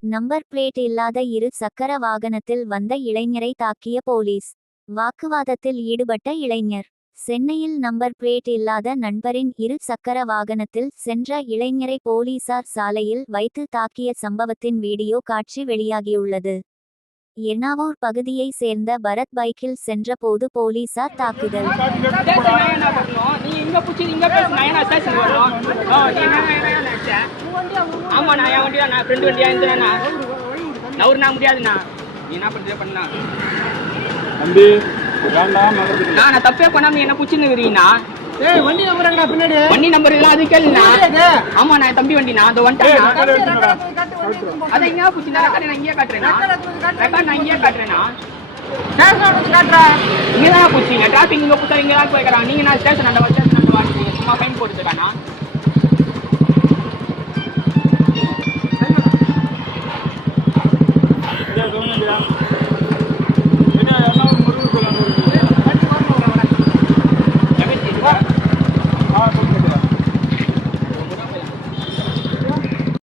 Number plate இல்லாத இரு சக்கர வாகனத்தில் வந்த இளைஞரை தாக்கிய போலீஸ். வாக்குவாதத்தில் ஈடுபட்ட இளைஞர். சென்னையில் நம்பர் பிளேட் இல்லாத நண்பரின் இரு சக்கர வாகனத்தில் சென்ற இளைஞரை போலீசார் சாலையில் வைத்து தாக்கிய சம்பவத்தின் வீடியோ காட்சி வெளியாகியுள்ளது. எண்ணாவூர் பகுதியை சேர்ந்த பரத் பைக்கில் சென்றபோது போலீசார் தாக்குதல் நான் என்ன என்ன தப்பே பண்ணாம என்ன பிடிச்சின்னு ஏய் வண்டி நம்பர் பின்னாடி? வண்டி நம்பர் எல்லாம் அது கேளுண்ணா இது. ஆமா நான் தம்பி வண்டி நான் அதை எங்கேயா ரெக்கார்ட் நான் இங்கேயே ரெக்கார்ட் நான் இங்கேயே காட்டுறேண்ணா ஸ்டேஷன் வந்து காட்டுறா. இங்கே தான் பிடிச்சிங்க டிராஃபிக் இங்கே பிடிச்சா இங்கே தான் போய்க்கிறான். நீங்கள் நான் ஸ்டேஷன் அந்த ஸ்டேஷன் அந்த வாங்கி சும்மா ஃபைன் போட்டுருக்காண்ணா